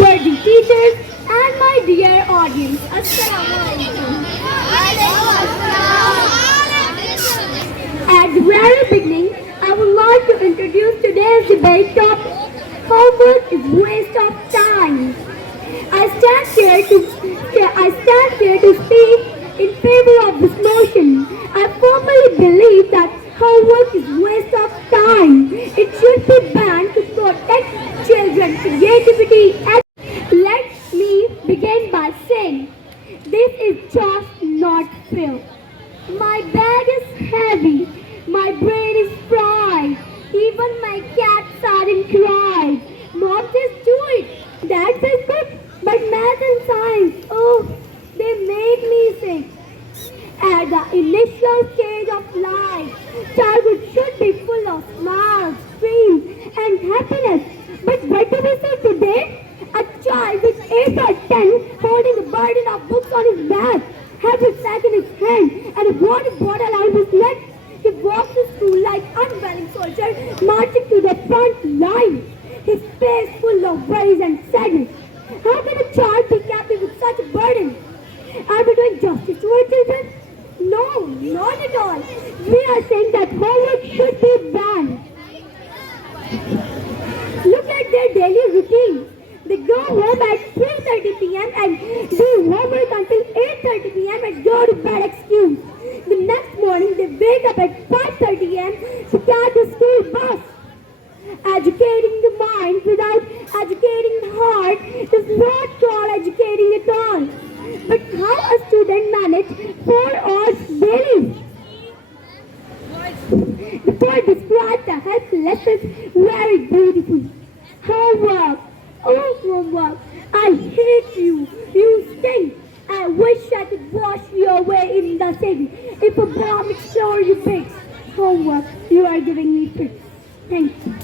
worthy teachers, and my dear audience. Assalamu alaikum. At the very beginning, I would like to introduce today's debate topic. Homework is waste of time. I stand here to speak in favor of this motion. I firmly believe that homework is waste of time. It should be banned to protect children's creativity. And let me begin by saying, this is just not fair. My bag is heavy. My brain is fried. Even my cat suddenly cried. Mom says do it. Dad says good. But math and science, oh, they make me sick. At the initial stage of life, childhood should be full of smiles, dreams, and happiness. But what do we see today? A child with 8 or 10 holding a burden of books on his back, habit sack in his hand, and a water bottle around his neck. He walks to school like unwilling soldier marching to the front line, his face full of worries and sadness. How can a child be happy with such a burden? Are we doing justice to our children? No, not at all. We are saying that homework should be banned. Look at their daily routine. They go home at 3:30 p.m. and do homework until 8:30 p.m. and go to bed excuse. The next morning they wake up at 5:30 a.m. to catch the school bus. Educating the mind without educating the heart is not called educating at all. But how a student manages 4 hours daily? The poet describes the health lessons very beautifully. Homework, oh homework, I hate you, you stink. I wish I could wash you away in the city. If a bomb explodes your pigs, homework, you are giving me fits. Thank you.